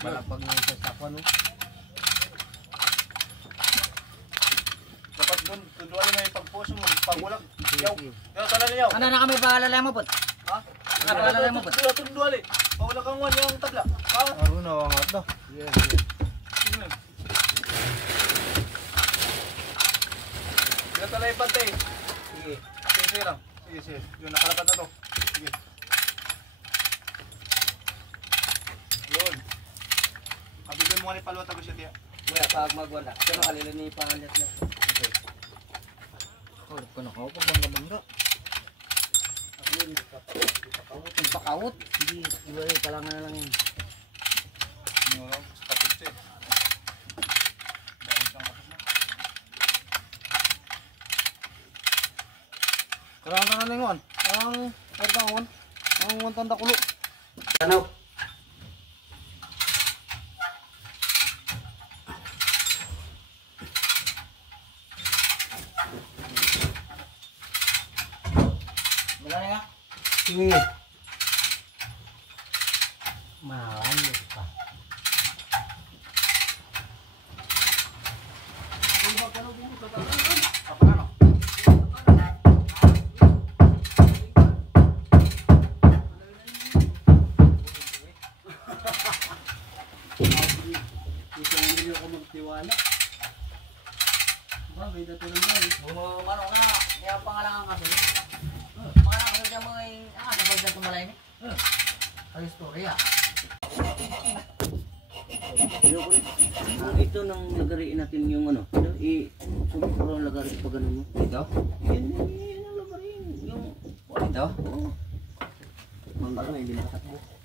Malapag na sa sakwan no. Dapat doon, tunduan mo yung pagpuso mo, pagulak. Yaw. Yaw, tala niyo. Ano na kami paalalay mo po? Ha? Paalalay mo po? Tunduan, tunduan eh. Pagulak ang wan yung tabla. Ha? Aro na wangat na. Sige. Sige, tala yung pantay. Sige. Sige lang. Sige. Yun, nakalapat na to. Sige. Yun. Kabigyan mo nga ni Palwa tago siya tiya. Maya pag magwala. Pero kalila ni pangalit na. Okay. Oh, ko na ko bangga-bangga. Yung pakawot. Hindi, iba rin, kalangan na lang yun. Ano lang, kapit siya. Bakit siyang kapit na? Kalangan na lingon. Ang erdangon. Ang tanda kulo. Ano? Wala na nga? Sige. Malayos pa. Hindi ako magtiwala. Bagay na tulad na eh. Ano nga, kaya pangalangan kasi. Pangalangan kasi siya mga kapag siya tumalay ni. Ang istorya. Ito nang lagariin natin yung ano. Sumuro ang lagarin pag ganun mo. Ito? Yan ang lagarin. Yung Ito? oo. Mangga na hindi nakatakbo.